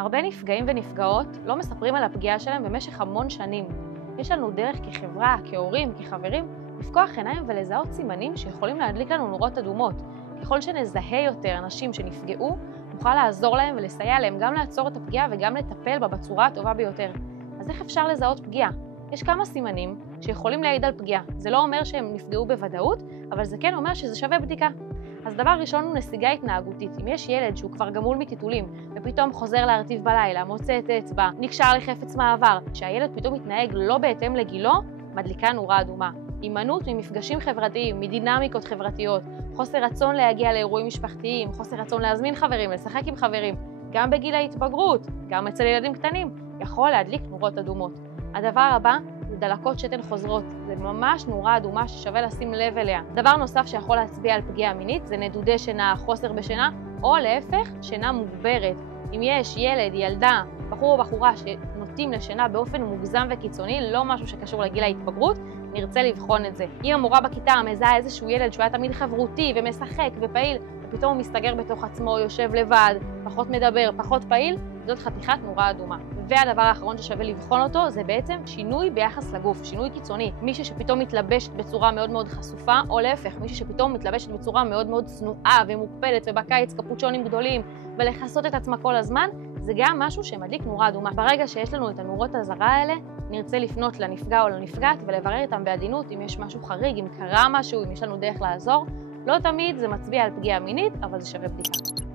הרבה נפגעים ונפגעות לא מספרים על הפגיעה שלהם במשך המון שנים. יש לנו דרך כחברה, כהורים, כחברים, לפקוח עיניים ולזהות סימנים שיכולים להדליק לנו נורות אדומות. ככל שנזהה יותר אנשים שנפגעו, נוכל לעזור להם ולסייע להם גם לעצור את הפגיעה וגם לטפל בה בצורה הטובה ביותר. אז איך אפשר לזהות פגיעה? יש כמה סימנים שיכולים להעיד על פגיעה. זה לא אומר שהם נפגעו בוודאות, אבל זה כן אומר שזה שווה בדיקה. אז דבר ראשון הוא נסיגה התנהגותית. אם יש ילד שהוא כבר גמול מטיטולים, ופתאום חוזר להרטיב בלילה, מוצא את האצבע, נקשר לחפץ מעבר, שהילד פתאום מתנהג לא בהתאם לגילו, מדליקה נורה אדומה. הימנעות ממפגשים חברתיים, מדינמיקות חברתיות, חוסר רצון להגיע לאירועים משפחתיים, חוסר רצון להזמין חברים, לשחק עם חברים, גם בגיל ההתבגרות, גם אצל ילדים קטנים, יכול להדליק נורות אדומות. הדבר הבא זה דלקות שתן חוזרות. זה ממש נורה אדומה ששווה לשים לב אליה. דבר נוסף שיכול להצביע על פגיעה מינית זה נדודי שינה, חוסר בשינה, או להפך, שינה מוגברת. אם יש ילד, ילדה, בחור או בחורה שנוטים לשינה באופן מוגזם וקיצוני, לא משהו שקשור לגיל ההתבגרות, נרצה לבחון את זה. אם המורה בכיתה מזהה איזשהו ילד שהוא היה תמיד חברותי ומשחק ופעיל, ופתאום הוא מסתגר בתוך עצמו, יושב לבד, פחות מדבר, פחות פעיל, זאת חתיכת נורה אדומה. והדבר האחרון ששווה לבחון אותו זה בעצם שינוי ביחס לגוף, שינוי קיצוני. מישהו שפתאום מתלבשת בצורה מאוד מאוד חשופה, או להפך, מישהו שפתאום מתלבשת בצורה מאוד מאוד צנועה ומוקפדת, ובקיץ קפוצ'ונים גדולים, ולכסות את עצמה כל הזמן, זה גם משהו שמדליק נורה אדומה. ברגע שיש לנו את הנורות הזרה האלה, נרצה לפנות לנפגע או לנפגעת ולברר איתם בעדינות אם יש משהו חריג, אם קרה משהו, אם יש לנו דרך לעזור. לא תמיד זה מצביע על פגיעה מינית, אבל זה שווה בדיקה.